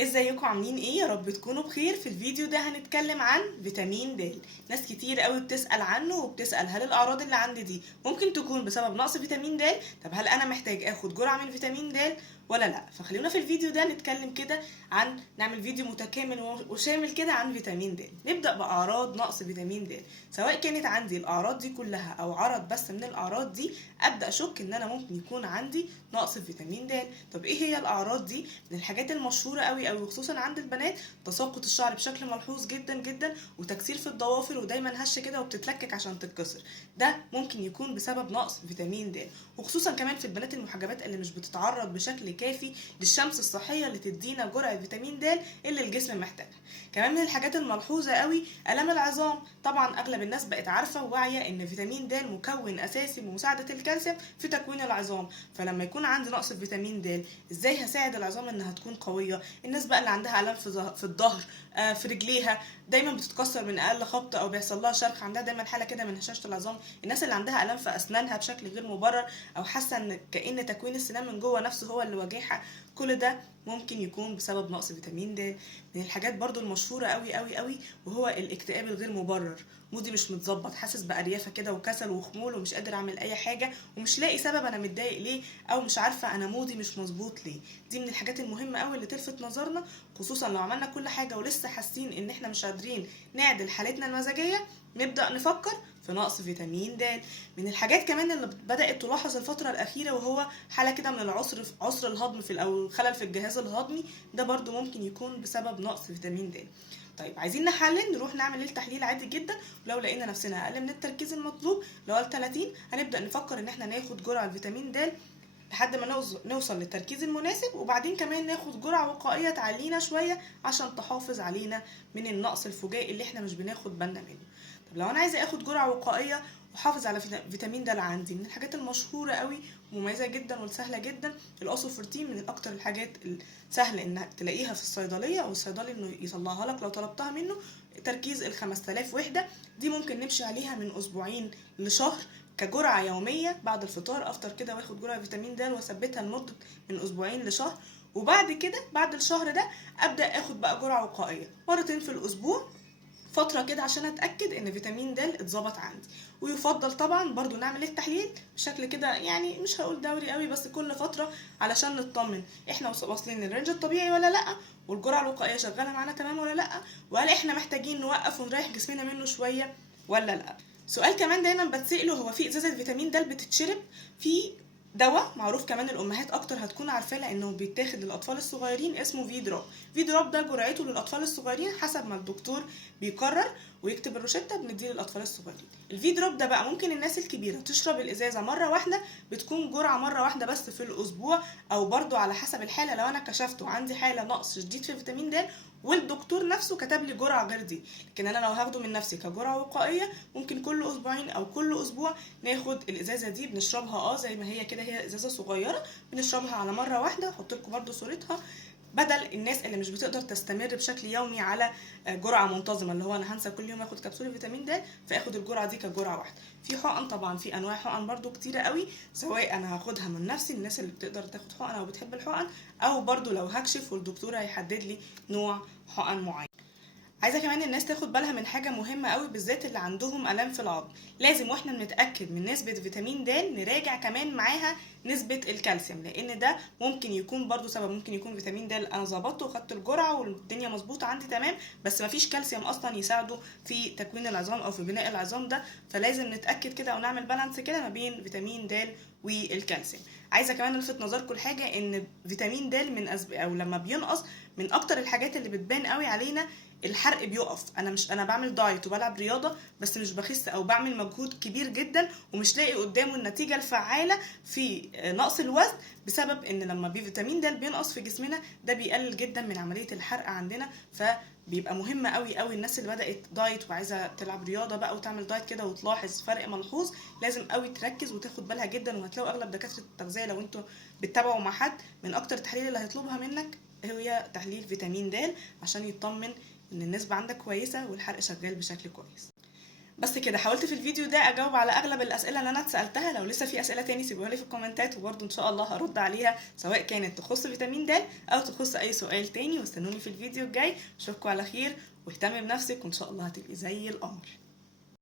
ازيكم عاملين ايه؟ يا رب تكونوا بخير. في الفيديو ده هنتكلم عن فيتامين د. ناس كتير قوي بتسأل عنه وبتسأل هل الاعراض اللي عندي دي ممكن تكون بسبب نقص فيتامين د؟ طب هل انا محتاج اخد جرعة من فيتامين د ولا لا؟ فخلونا في الفيديو ده نتكلم كده نعمل فيديو متكامل وشامل كده عن فيتامين د. نبدأ بأعراض نقص فيتامين د. سواء كانت عندي الأعراض دي كلها أو عرض بس من الأعراض دي، أبدأ أشك إن أنا ممكن يكون عندي نقص فيتامين د. طب إيه هي الأعراض دي؟ من الحاجات المشهورة قوي وخصوصا عند البنات، تساقط الشعر بشكل ملحوظ جدا جدا، وتكسير في الضوافر ودايما هشة كده وبتتلكك عشان تتكسر. ده ممكن يكون بسبب نقص فيتامين د، وخصوصا كمان في البنات المحجبات اللي مش بتتعرض بشكل كافي للشمس الصحيه اللي تدينا جرعه فيتامين د اللي الجسم محتاجها. كمان من الحاجات الملحوظه قوي الام العظام. طبعا اغلب الناس بقت عارفه وواعيه ان فيتامين د مكون اساسي بمساعده الكالسيوم في تكوين العظام. فلما يكون عندي نقص في فيتامين د، ازاي هساعد العظام انها تكون قويه؟ الناس بقى اللي عندها الام في الظهر، في رجليها، دايما بتتكسر من اقل خبطه او بيحصل لها شرخ، عندها دايما حاله كده من هشاشه العظام. الناس اللي عندها الام في اسنانها بشكل غير مبرر، او حاسه ان كأن تكوين السنان من جوه نفسه هو اللي واجعها، كل ده ممكن يكون بسبب نقص فيتامين د. من الحاجات برضو المشهوره قوي قوي قوي وهو الاكتئاب الغير مبرر. مودي مش متظبط، حاسس باريافه كده وكسل وخمول ومش قادر اعمل اي حاجه ومش لاقي سبب انا متضايق ليه، او مش عارفه انا مودي مش مظبوط ليه. دي من الحاجات المهمه قوي اللي تلفت نظرنا، خصوصا لو عملنا كل حاجه ولسه حاسين ان احنا مش قادرين نعدل حالتنا المزاجيه، نبدا نفكر في نقص فيتامين د. من الحاجات كمان اللي بدات تلاحظ الفتره الاخيره وهو حاله كده من عسر الهضم او خلل في الجهاز الهضمي، ده برضو ممكن يكون بسبب نقص فيتامين د. طيب عايزين نحلل، نروح نعمل التحليل عادي جدا، ولو لقينا نفسنا اقل من التركيز المطلوب اللي هو ال 30، هنبدا نفكر ان احنا ناخد جرعه فيتامين د لحد ما نوصل للتركيز المناسب، وبعدين كمان ناخد جرعة وقائية تعلينا شوية عشان تحافظ علينا من النقص الفجائي اللي احنا مش بناخد بالنا منه. طب لو انا عايزة اخد جرعة وقائية وحافظ على فيتامين د عندي، من الحاجات المشهورة قوي ومميزة جدا والسهلة جدا الاسوفورتين. من اكتر الحاجات السهل انك تلاقيها في الصيدلية او الصيدلي انه يطلعها لك لو طلبتها منه. تركيز 5000 وحدة، دي ممكن نمشي عليها من اسبوعين لشهر كجرعة يومية بعد الفطار. افطر كده واخد جرعة فيتامين د واثبتها لمدة من اسبوعين لشهر، وبعد كده بعد الشهر ده ابدا اخد بقى جرعة وقائية مرتين في الاسبوع فترة كده عشان اتأكد ان فيتامين د اتظبط عندي. ويفضل طبعا برضو نعمل التحليل بشكل كده، يعني مش هقول دوري قوي بس كل فترة، علشان نطمن احنا واصلين للرينج الطبيعي ولا لا، والجرعة الوقائية شغالة معانا تمام ولا لا، وهل احنا محتاجين نوقف ونريح جسمنا منه شوية ولا لا. سؤال كمان دايما بتسأله، هو في ازازة فيتامين د بتتشرب؟ في دواء معروف كمان الامهات اكتر هتكون عارفاه لانه بيتاخد للاطفال الصغيرين، اسمه في دروب. في دروب ده جرعته للاطفال الصغيرين حسب ما الدكتور بيقرر ويكتب الروشته بنديه للاطفال الصغيرين. الفي دروب ده بقى ممكن الناس الكبيره تشرب الازازه مره واحده، بتكون جرعه مره واحده بس في الاسبوع، او برضو على حسب الحاله لو انا كشفت وعندي حاله نقص شديد في فيتامين د والدكتور نفسه كتب لي جرعه غير دي. لكن انا لو هاخده من نفسي كجرعه وقائيه، ممكن كل اسبوعين او كل اسبوع ناخد الازازه دي بنشربها زي ما هي كده، هي ازازه صغيره بنشربها على مره واحده. هحط لكم برده صورتها، بدل الناس اللي مش بتقدر تستمر بشكل يومي على جرعه منتظمه، اللي هو انا هنسى كل يوم اخد كبسوله فيتامين د فاخد الجرعه دي كجرعه واحده. في حقن طبعا، في انواع حقن برده كتيره قوي، سواء انا هاخدها من نفسي الناس اللي بتقدر تاخد حقن او بتحب الحقن، او برده لو هكشف والدكتور هيحدد لي نوع حقن معين. عايزه كمان الناس تاخد بالها من حاجه مهمه قوي، بالذات اللي عندهم الام في العظم. لازم واحنا بنتاكد من نسبه فيتامين د نراجع كمان معاها نسبه الكالسيوم، لان ده ممكن يكون برضو سبب. ممكن يكون فيتامين د انا ظبطته وخدت الجرعه والدنيا مظبوطه عندي تمام، بس مفيش كالسيوم اصلا يساعده في تكوين العظام او في بناء العظام ده. فلازم نتاكد كده او نعمل بالانس كده ما بين فيتامين د والكالسيوم. عايزه كمان الفت نظركم لحاجه، ان فيتامين د او لما بينقص، من اكتر الحاجات اللي بتبان قوي علينا الحرق بيقف. انا بعمل دايت وبلعب رياضه بس مش بخس، او بعمل مجهود كبير جدا ومش لاقي قدامه النتيجه الفعاله في نقص الوزن، بسبب ان لما فيتامين د بينقص في جسمنا ده بيقلل جدا من عمليه الحرق عندنا. فبيبقى مهم قوي قوي الناس اللي بدات دايت وعايزه تلعب رياضه بقى وتعمل دايت كده وتلاحظ فرق ملحوظ، لازم قوي تركز وتاخد بالها جدا. وهتلاقوا اغلب دكاتره التغذيه لو انتوا بتتابعوا مع حد، من اكتر التحاليل اللي هيطلبها منك هي تحليل فيتامين د عشان يطمن ان النسبة عندك كويسة والحرق شغال بشكل كويس. بس كده حاولت في الفيديو ده اجاوب على اغلب الاسئله اللي انا اتسالتها. لو لسه في اسئله تاني سيبوها لي في الكومنتات، وبرده ان شاء الله هرد عليها سواء كانت تخص فيتامين د او تخص اي سؤال تاني. واستنوني في الفيديو الجاي. اشوفكم على خير، واهتمي بنفسك وان شاء الله هتبقي زي القمر.